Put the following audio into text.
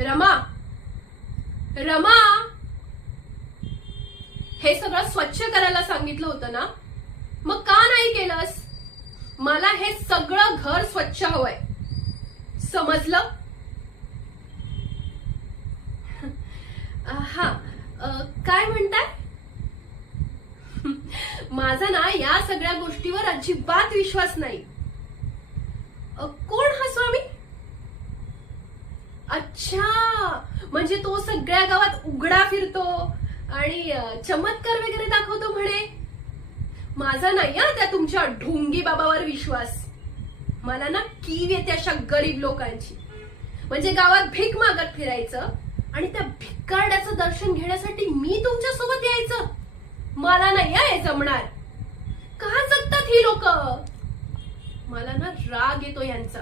रमा, रमा, हे सगळं स्वच्छ करायला सांगितलं होतं ना, मग का नाही केलंस? मला हे सगळं घर स्वच्छ हवंय, समजलं? हा, काय म्हणताय? माझा ना या सगळ्या गोष्टीवर अजिबात विश्वास नाही. कोण हा स्वामी? अच्छा, म्हणजे तो सगळ्या गावात उघडा फिरतो आणि चमत्कार वगैरे दाखवतो म्हणे. माझा नाही हा त्या तुमच्या ढोंगी बाबावर विश्वास. मला ना कीव येते अशा गरीब लोकांची. म्हणजे गावात भीक मागत फिरायचं आणि त्या भिकारड्याचं दर्शन घेण्यासाठी मी तुमच्या सोबत यायचं. मला नाही हे जमणार. का जगतात ही लोक? मला ना राग येतो यांचा.